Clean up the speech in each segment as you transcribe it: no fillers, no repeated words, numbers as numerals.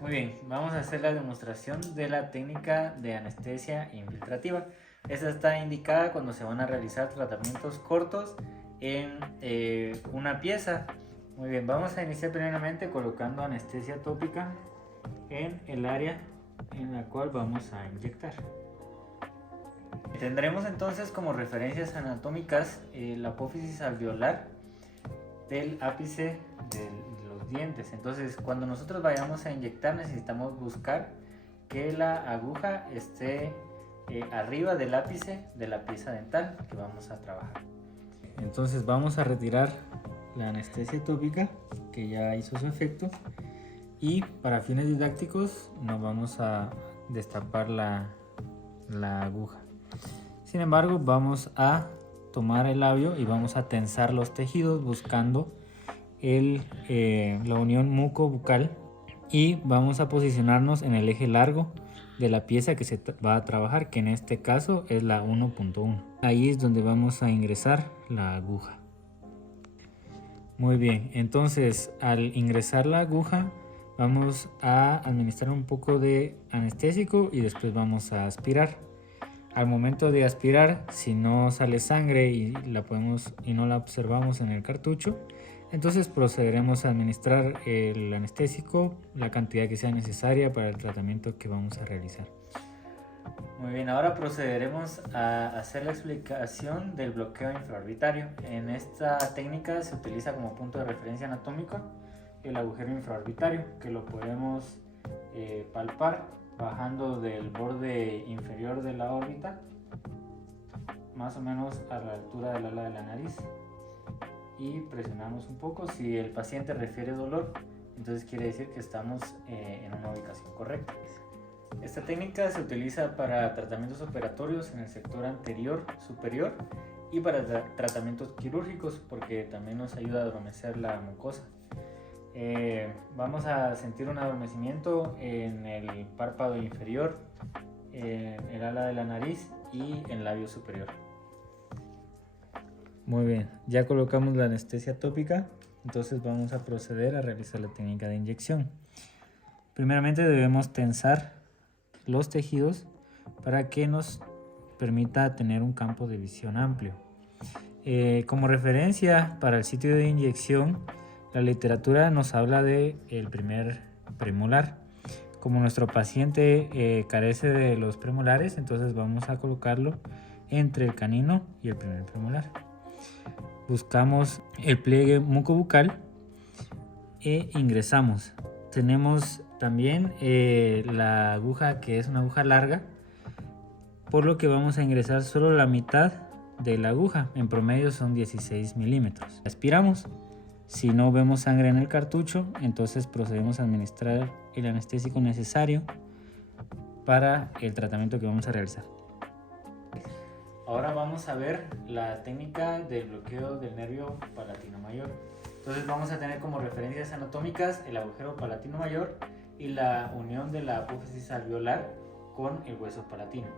Muy bien, vamos a hacer la demostración de la técnica de anestesia infiltrativa. Esta está indicada cuando se van a realizar tratamientos cortos en una pieza. Muy bien, vamos a iniciar primeramente colocando anestesia tópica en el área en la cual vamos a inyectar. Tendremos entonces como referencias anatómicas la apófisis alveolar del ápice de los dientes. Entonces, cuando nosotros vayamos a inyectar, necesitamos buscar que la aguja esté arriba del ápice de la pieza dental que vamos a trabajar. Entonces vamos a retirar la anestesia tópica que ya hizo su efecto, y para fines didácticos no vamos a destapar la aguja. Sin embargo, vamos a tomar el labio y vamos a tensar los tejidos buscando la unión mucobucal, y vamos a posicionarnos en el eje largo de la pieza que se va a trabajar, que en este caso es la 1.1. Ahí es donde vamos a ingresar la aguja. Muy bien, entonces al ingresar la aguja vamos a administrar un poco de anestésico y después vamos a aspirar. Al momento de aspirar, si no sale sangre y no la observamos en el cartucho, entonces procederemos a administrar el anestésico, la cantidad que sea necesaria para el tratamiento que vamos a realizar. Muy bien, ahora procederemos a hacer la explicación del bloqueo infraorbitario. En esta técnica se utiliza como punto de referencia anatómico el agujero infraorbitario, que lo podemos palpar bajando del borde inferior de la órbita, más o menos a la altura del ala de la nariz, y presionamos un poco. Si el paciente refiere dolor, entonces quiere decir que estamos en una ubicación correcta. Esta técnica se utiliza para tratamientos operatorios en el sector anterior superior y para tratamientos quirúrgicos, porque también nos ayuda a adormecer la mucosa. Vamos a sentir un adormecimiento en el párpado inferior, el ala de la nariz y el labio superior. Muy bien, ya colocamos la anestesia tópica, entonces vamos a proceder a realizar la técnica de inyección. Primeramente debemos tensar los tejidos para que nos permita tener un campo de visión amplio. Como referencia para el sitio de inyección, la literatura nos habla de el primer premolar. Como nuestro paciente carece de los premolares, entonces vamos a colocarlo entre el canino y el primer premolar. Buscamos el pliegue mucobucal e ingresamos. Tenemos también la aguja, que es una aguja larga, por lo que vamos a ingresar solo la mitad de la aguja. En promedio son 16 milímetros. Aspiramos. Si no vemos sangre en el cartucho, entonces procedemos a administrar el anestésico necesario para el tratamiento que vamos a realizar. Ahora vamos a ver la técnica del bloqueo del nervio palatino mayor. Entonces vamos a tener como referencias anatómicas el agujero palatino mayor y la unión de la apófisis alveolar con el hueso palatino.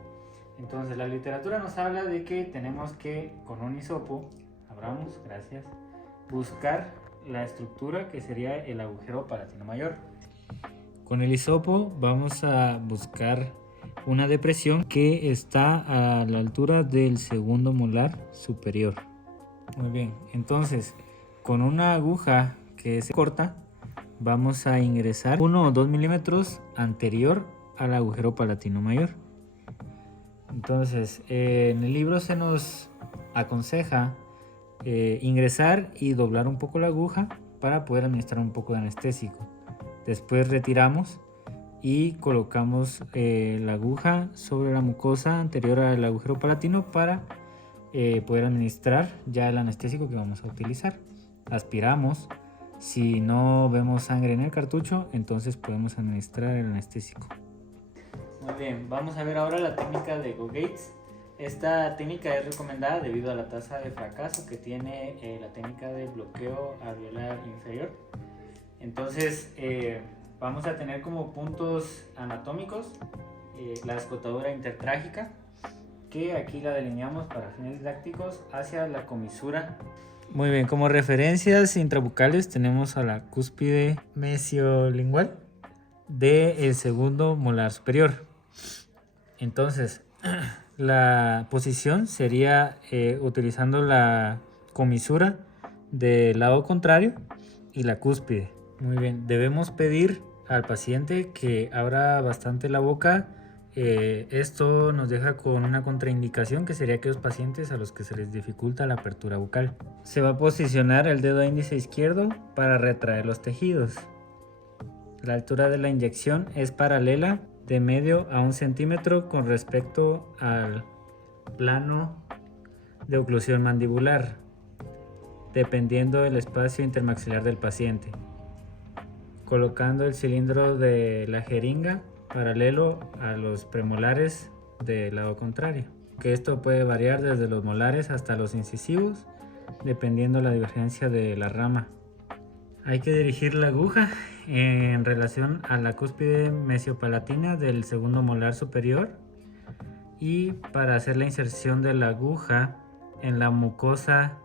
Entonces la literatura nos habla de que tenemos que, con un hisopo, abramos, gracias, buscar la estructura que sería el agujero palatino mayor. Con el hisopo vamos a buscar una depresión que está a la altura del segundo molar superior. Muy bien, entonces con una aguja que se corta vamos a ingresar 1 o 2 milímetros anterior al agujero palatino mayor. Entonces en el libro se nos aconseja ingresar y doblar un poco la aguja para poder administrar un poco de anestésico. Después retiramos y colocamos la aguja sobre la mucosa anterior al agujero palatino para poder administrar ya el anestésico que vamos a utilizar. Aspiramos. Si no vemos sangre en el cartucho, entonces podemos administrar el anestésico. Muy bien, vamos a ver ahora la técnica de Go-Gates. Esta técnica es recomendada debido a la tasa de fracaso que tiene la técnica de bloqueo alveolar inferior. Entonces vamos a tener como puntos anatómicos la escotadura intertrágica, que aquí la delineamos para fines didácticos hacia la comisura. Muy bien, como referencias intrabucales tenemos a la cúspide mesiolingual, del segundo molar superior. Entonces, la posición sería utilizando la comisura del lado contrario y la cúspide. Muy bien, debemos pedir al paciente que abra bastante la boca. Esto nos deja con una contraindicación, que sería aquellos pacientes a los que se les dificulta la apertura bucal. Se va a posicionar el dedo índice izquierdo para retraer los tejidos. La altura de la inyección es paralela de medio a 1 centímetro con respecto al plano de oclusión mandibular, dependiendo del espacio intermaxilar del paciente, colocando el cilindro de la jeringa paralelo a los premolares del lado contrario, que esto puede variar desde los molares hasta los incisivos, dependiendo la divergencia de la rama. Hay que dirigir la aguja en relación a la cúspide mesiopalatina del segundo molar superior, y para hacer la inserción de la aguja en la mucosa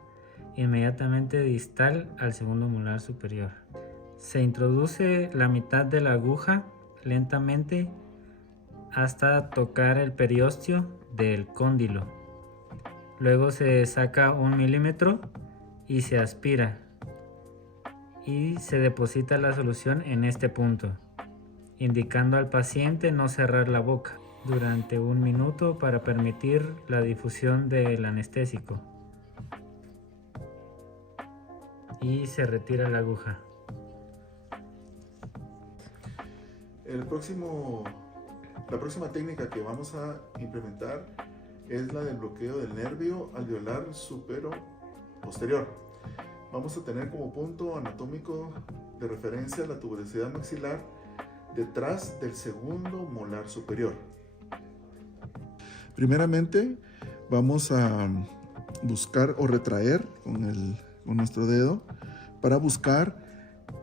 inmediatamente distal al segundo molar superior. Se introduce la mitad de la aguja lentamente hasta tocar el periósteo del cóndilo. Luego se saca 1 milímetro y se aspira, y se deposita la solución en este punto, indicando al paciente no cerrar la boca durante 1 minuto para permitir la difusión del anestésico, y se retira la aguja. La próxima técnica que vamos a implementar es la del bloqueo del nervio alveolar supero-posterior. Vamos a tener como punto anatómico de referencia la tuberosidad maxilar detrás del segundo molar superior. Primeramente vamos a buscar o retraer con nuestro dedo para buscar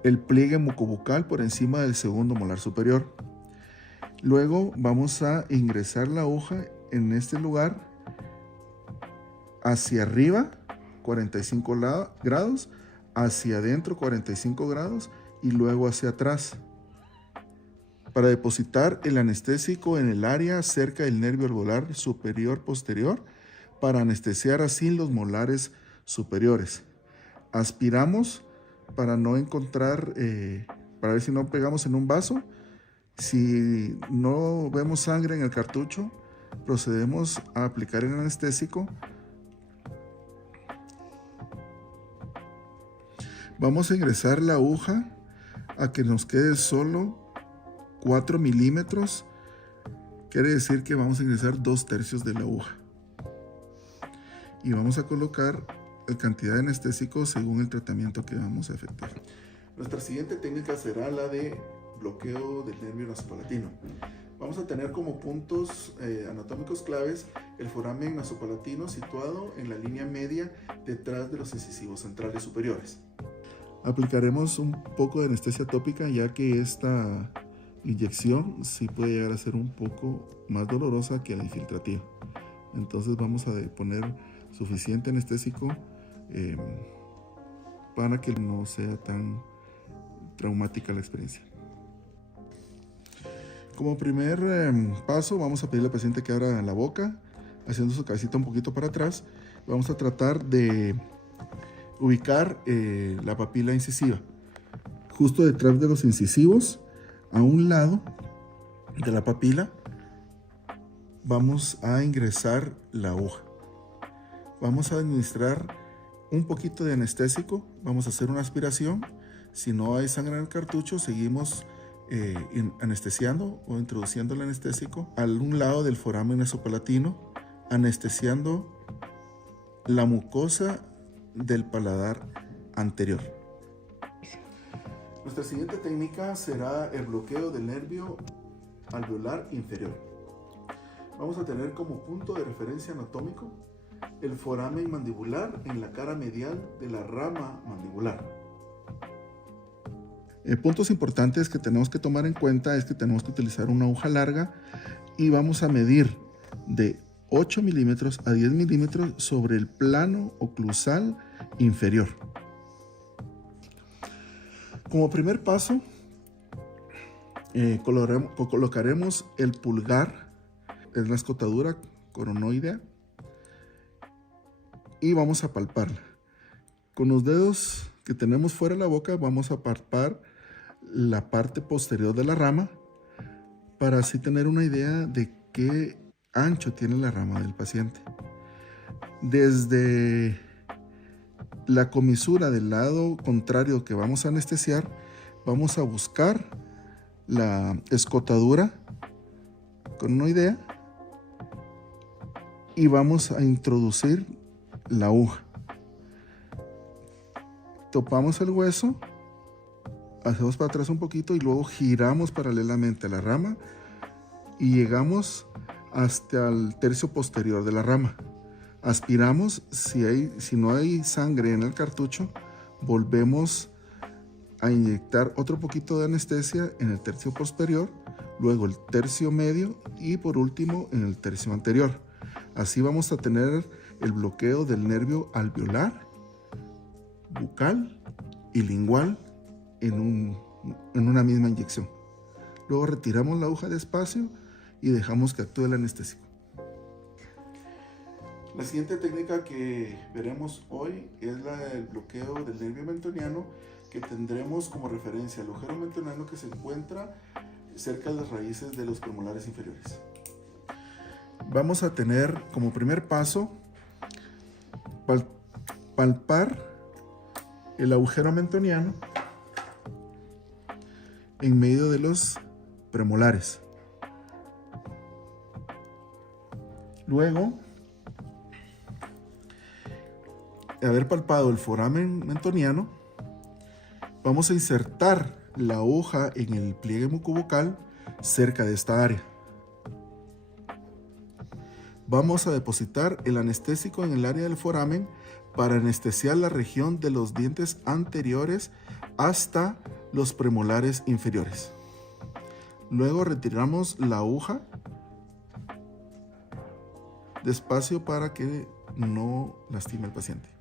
el pliegue mucobucal por encima del segundo molar superior. Luego vamos a ingresar la aguja en este lugar hacia arriba 45 grados, hacia adentro 45 grados y luego hacia atrás, para depositar el anestésico en el área cerca del nervio alveolar superior posterior, para anestesiar así los molares superiores. Aspiramos para no encontrar, para ver si no pegamos en un vaso. Si no vemos sangre en el cartucho, procedemos a aplicar el anestésico. Vamos a ingresar la aguja a que nos quede solo 4 milímetros. Quiere decir que vamos a ingresar 2/3 de la aguja. Y vamos a colocar la cantidad de anestésico según el tratamiento que vamos a efectuar. Nuestra siguiente técnica será la de bloqueo del nervio nasopalatino. Vamos a tener como puntos anatómicos claves el foramen nasopalatino situado en la línea media detrás de los incisivos centrales superiores. Aplicaremos un poco de anestesia tópica, ya que esta inyección sí puede llegar a ser un poco más dolorosa que la infiltrativa. Entonces vamos a poner suficiente anestésico para que no sea tan traumática la experiencia. Como primer paso, vamos a pedirle al paciente que abra la boca, haciendo su cabecita un poquito para atrás. Vamos a tratar de ubicar la papila incisiva justo detrás de los incisivos. A un lado de la papila vamos a ingresar la aguja. Vamos a administrar un poquito de anestésico. Vamos a hacer una aspiración. Si no hay sangre en el cartucho, seguimos anestesiando o introduciendo el anestésico a un lado del foramen nasopalatino, anestesiando la mucosa del paladar anterior. Nuestra siguiente técnica será el bloqueo del nervio alveolar inferior. Vamos a tener como punto de referencia anatómico el foramen mandibular en la cara medial de la rama mandibular. Puntos importantes que tenemos que tomar en cuenta es que tenemos que utilizar una aguja larga y vamos a medir de 8 milímetros a 10 milímetros sobre el plano oclusal inferior. Como primer paso, Colocaremos el pulgar en la escotadura coronoidea y vamos a palparla. Con los dedos que tenemos fuera de la boca vamos a palpar la parte posterior de la rama para así tener una idea de qué ancho tiene la rama del paciente. Desde la comisura del lado contrario que vamos a anestesiar, vamos a buscar la escotadura coronoidea y vamos a introducir la aguja. Topamos el hueso, hacemos para atrás un poquito y luego giramos paralelamente a la rama y llegamos hasta el tercio posterior de la rama. Aspiramos, si no hay sangre en el cartucho, volvemos a inyectar otro poquito de anestesia en el tercio posterior, luego el tercio medio y por último en el tercio anterior. Así vamos a tener el bloqueo del nervio alveolar, bucal y lingual en una misma inyección. Luego retiramos la aguja despacio y dejamos que actúe el anestésico. La siguiente técnica que veremos hoy es la del bloqueo del nervio mentoniano, que tendremos como referencia el agujero mentoniano que se encuentra cerca de las raíces de los premolares inferiores. Vamos a tener como primer paso palpar el agujero mentoniano en medio de los premolares. Luego, de haber palpado el foramen mentoniano, vamos a insertar la aguja en el pliegue mucobucal cerca de esta área. Vamos a depositar el anestésico en el área del foramen para anestesiar la región de los dientes anteriores hasta los premolares inferiores. Luego retiramos la aguja despacio para que no lastime al paciente.